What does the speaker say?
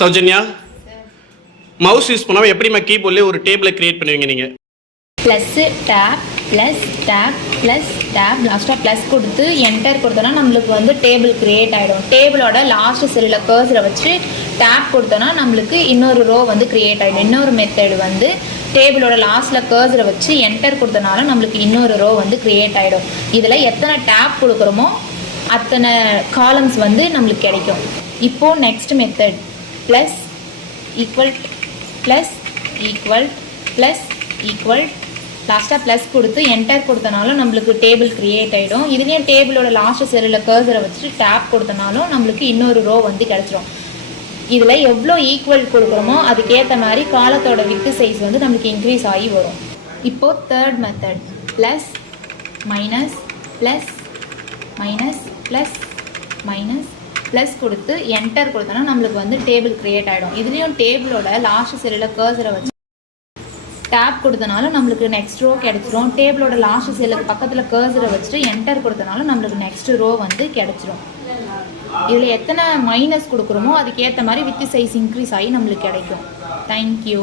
Soujanya, mouse use பண்ணாமல் எப்படிமா கீபோர்ட்லேயே ஒரு டேபிளை கிரியேட் பண்ணுவீங்க நீங்கள்? Plus tab plus tab plus tab லாஸ்ட்டாக ப்ளஸ் கொடுத்து என்டர் கொடுத்தோன்னா நம்மளுக்கு வந்து டேபிள் க்ரியேட் ஆகிடும். டேபிளோட லாஸ்ட்டு செல்லில் கர்சரை வச்சு டேப் கொடுத்தோன்னா நம்மளுக்கு இன்னொரு ரோ வந்து க்ரியேட் ஆகிடும். இன்னொரு மெத்தடு வந்து டேபிளோட லாஸ்ட்டில் கர்சரை வச்சு என்டர் கொடுத்தனால நம்மளுக்கு இன்னொரு ரோ வந்து க்ரியேட் ஆகிடும். இதில் எத்தனை டேப் கொடுக்குறோமோ அத்தனை காலம்ஸ் வந்து நம்மளுக்கு கிடைக்கும். இப்போது next method plus equal plus equal plus equal லாஸ்ட்டாக ப்ளஸ் கொடுத்து என்டர் கொடுத்தனாலும் நம்மளுக்கு டேபிள் க்ரியேட் ஆகிடும். இதுலேயும் டேபிளோட லாஸ்ட்டு செல்லில் கர்சரை வச்சுட்டு டேப் கொடுத்தனாலும் நம்மளுக்கு இன்னொரு ரோ வந்து கிடச்சிரும். இதில் எவ்வளோ ஈக்குவல் கொடுக்குறோமோ அதுக்கேற்ற மாதிரி காலத்தோட வித்து சைஸ் வந்து நம்மளுக்கு இன்க்ரீஸ் ஆகி வரும். இப்போது third method plus minus plus minus plus minus plus கொடுத்து என்டர் கொடுத்தோன்னா நம்மளுக்கு வந்து டேபிள் க்ரியேட் ஆகிடும். இதுலேயும் டேபிளோட லாஸ்ட் செல்லில் கர்சரை வச்சு டேப் கொடுத்தனாலும் நம்மளுக்கு நெக்ஸ்ட் ரோ கிடச்சிரும். டேபிளோட லாஸ்ட் செல்லுக்கு பக்கத்தில் கர்சரை வச்சுட்டு என்டர் கொடுத்தனாலும் நம்மளுக்கு நெக்ஸ்ட் ரோ வந்து கிடச்சிரும். இதில் எத்தனை மைனஸ் கொடுக்குறோமோ அதுக்கேற்ற மாதிரி வித் சைஸ் இன்க்ரீஸ் ஆகி நம்மளுக்கு கிடைக்கும். தேங்க்யூ.